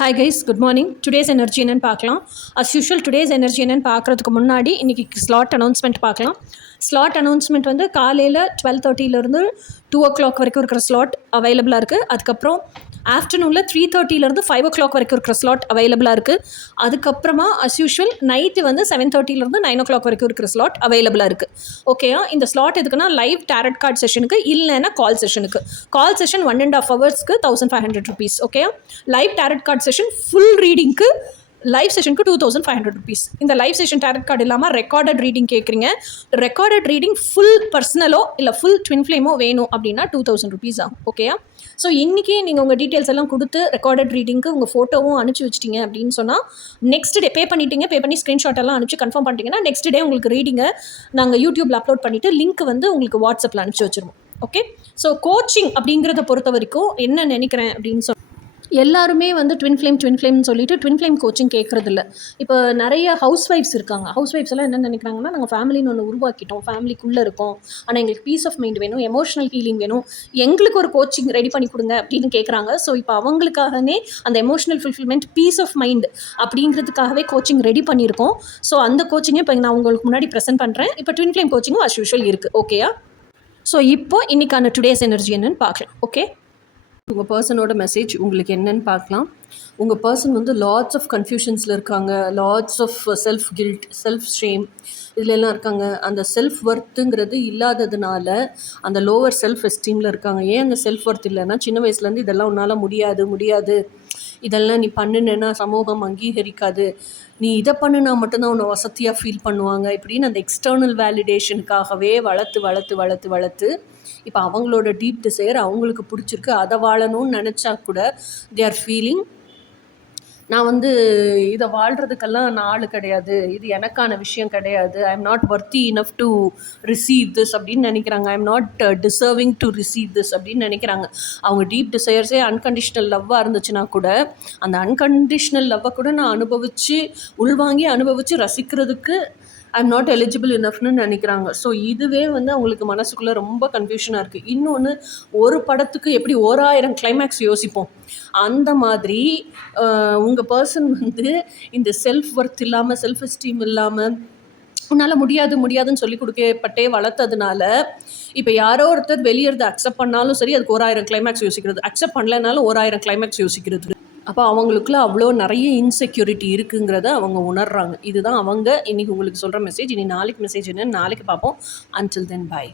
Hi guys, good morning. Today's energy என்னென்னு பார்க்கலாம். As usual today's energy என்னென்னு பார்க்குறதுக்கு முன்னாடி இன்றைக்கி ஸ்லாட் அனௌன்ஸ்மெண்ட் பார்க்கலாம். ஸ்லாட் அனௌன்ஸ்மெண்ட் வந்து காலையில் 12:30 2:00 வரைக்கும் இருக்கிற ஸ்லாட் அவைலபிளாக இருக்குது. அதுக்கப்புறம் ஆஃப்டர்நூனில் 3:30 5:00 வரைக்கும் இருக்கிற ஸ்லாட் அவைலபிளாக இருக்குது. அதுக்கப்புறமா அஸ் யூஷுவல் நைட்டு வந்து 7:30 9:00 வரைக்கும் இருக்கிற ஸ்லாட் அவைலபிளாக இருக்குது. ஓகேயா? இந்த ஸ்லாட் எதுக்குன்னா லைவ் டேரட் கார்ட் செஷனுக்கு, இல்லைன்னா கால் செஷனுக்கு. கால் செஷன் 1.5 ஹவர்ஸ்க்கு 1500 rupees. ஓகேயா? Live tarot card session full ரீடிங்க்கு லைவ் செஷனுக்கு 2500 rupees. இந்த லைவ் செஷன் டேரட் கார்டு இல்லாமல் ரெக்கார்டட் ரீடிங் கேட்குறீங்க. ரெக்கார்டட் ரீடிங் ஃபுல் பர்சனலோ இல்லை ஃபுல் ட்வின் ஃப்ளேமோ வேணும் அப்படின்னா 2000 rupees ஆகும். ஓகேயா? ஸோ இன்றைக்கி நீங்கள் உங்கள் டீட்டெயில்ஸ் எல்லாம் கொடுத்து ரெக்கார்டட் ரீடிங்க்கு உங்கள் ஃபோட்டோவும் அனுப்பிச்சி வச்சிட்டிங்க அப்படின்னு சொன்னால் நெக்ஸ்ட் டே பே பண்ணி ஸ்க்ரீன்ஷாட் எல்லாம் அனுப்பிச்சு கன்ஃபார்ம் பண்ணிட்டீங்கன்னா நெக்ஸ்ட் டே உங்களுக்கு ரீடிங்கை நாங்கள் யூடியூப்பில் அப்லோட் பண்ணிவிட்டு லிங்க் வந்து உங்களுக்கு வாட்ஸ்அப்பில் அனுப்பிச்சி வச்சுருவோம். ஓகே? ஸோ கோச்சிங் அப்படிங்கிறத பொறுத்த வரைக்கும் என்ன நினைக்கிறேன் அப்படின்னு சொன்னால், எல்லாருமே வந்து ட்வின் ஃப்ளேம்னு சொல்லிட்டு ட்வின் ஃப்ளேம் கோச்சிங் கேட்குறதில்ல. இப்போ நிறைய ஹவுஸ் ஒய்ஃப்ஸ் இருக்காங்க. ஹவுஸ் ஒய்ஃப்ஸ் எல்லாம் என்ன நினைக்கிறாங்கன்னா, நாங்கள் ஃபேமிலின்னு ஒன்று உருவாக்கிட்டோம், ஃபேமிலிக்குள்ளே இருக்கோம், ஆனால் எங்களுக்கு பீஸ் ஆஃப் மைண்ட் வேணும், எமோஷனல் ஹீலிங் வேணும், எங்களுக்கு ஒரு கோச்சிங் ரெடி பண்ணி கொடுங்க அப்படின்னு கேட்குறாங்க. ஸோ இப்போ அவங்களுக்காகவே அந்த emotional fulfilment, peace of mind அப்படிங்கிறதுக்காகவே கோச்சிங் ரெடி பண்ணியிருக்கோம். ஸோ அந்த கோச்சிங்கை இப்போ நான் உங்களுக்கு முன்னாடி ப்ரெசென்ட் பண்ணுறேன். இப்போ ட்வின் ஃப்ளேம் கோச்சிங்கும் அஸ் யூஷுவல் இருக்குது. ஓகேயா? ஸோ இப்போ இன்றைக்கான டுடேஸ் எனர்ஜி என்னன்னு பார்க்கலாம். ஓகே? உங்கள் பர்சனோட மெசேஜ் உங்களுக்கு என்னன்னு பார்க்கலாம். உங்கள் பர்சன் வந்து லாட்ஸ் ஆஃப் கன்ஃபியூஷன்ஸில் இருக்காங்க, lots of self guilt, self shame இதிலெல்லாம் இருக்காங்க. அந்த செல்ஃப் ஒர்த்துங்கிறது இல்லாததுனால அந்த லோவர் செல்ஃப் எஸ்டீமில் இருக்காங்க. ஏன் அந்த செல்ஃப் ஒர்த் இல்லைன்னா, சின்ன வயசுலேருந்து இதெல்லாம் உன்னால் முடியாது, இதெல்லாம் நீ பண்ணுனேன்னா சமூகம் அங்கீகரிக்காது, நீ இதை பண்ணுனா மட்டும்தான் உன்னை வசதியாக ஃபீல் பண்ணுவாங்க இப்படின்னு அந்த எக்ஸ்டர்னல் வேலிடேஷனுக்காகவே வளர்த்து இப்போ அவங்களோட டீப் டிசைர் அவங்களுக்கு பிடிச்சிருக்கு, அதை வாழணும்னு நினச்சா கூட தே ஆர் ஃபீலிங், நான் வந்து இதை வாழ்கிறதுக்கெல்லாம் நான் ஆள் கிடையாது, இது எனக்கான விஷயம் கிடையாது, I am not வர்த்தி enough to receive this அப்படின்னு நினைக்கிறாங்க. I am not deserving to receive this அப்படின்னு நினைக்கிறாங்க. அவங்க டீப் டிசைர்ஸே அன்கண்டிஷ்னல் லவ்வாக இருந்துச்சுன்னா கூட அந்த அன்கண்டிஷ்னல் லவ்வை கூட நான் அனுபவித்து ரசிக்கிறதுக்கு ஐ எம் நாட் எலிஜிபிள் இனஃப்னு நினைக்கிறாங்க. ஸோ இதுவே வந்து அவங்களுக்கு மனசுக்குள்ளே ரொம்ப கன்ஃபியூஷனாக இருக்குது. இன்னொன்று, ஒரு படத்துக்கு எப்படி 1000 கிளைமேக்ஸ் யோசிப்போம், அந்த மாதிரி உங்கள் பர்சன் வந்து இந்த செல்ஃப் ஒர்த் இல்லாமல், செல்ஃப் எஸ்டீம் இல்லாமல், உன்னால் முடியாதுன்னு சொல்லி கொடுக்கப்பட்டே வளர்த்ததுனால இப்போ யாரோ ஒருத்தர் வெளியேறது அக்செப்ட் பண்ணாலும் சரி, அதுக்கு 1000 கிளைமேக்ஸ் யோசிக்கிறது, அக்செப்ட் பண்ணலைனாலும் 1000 கிளைமேக்ஸ் யோசிக்கிறது. அப்போ அவங்களுக்குள்ள அவ்வளோ நிறைய இன்செக்யூரிட்டி இருக்குங்கிறத அவங்க உணர்றாங்க. இதுதான் அவங்க இன்றைக்கி உங்களுக்கு சொல்கிற மெசேஜ். இனி நாளைக்கு மெசேஜ் என்னன்னு நாளைக்கு பார்ப்போம். Until then by.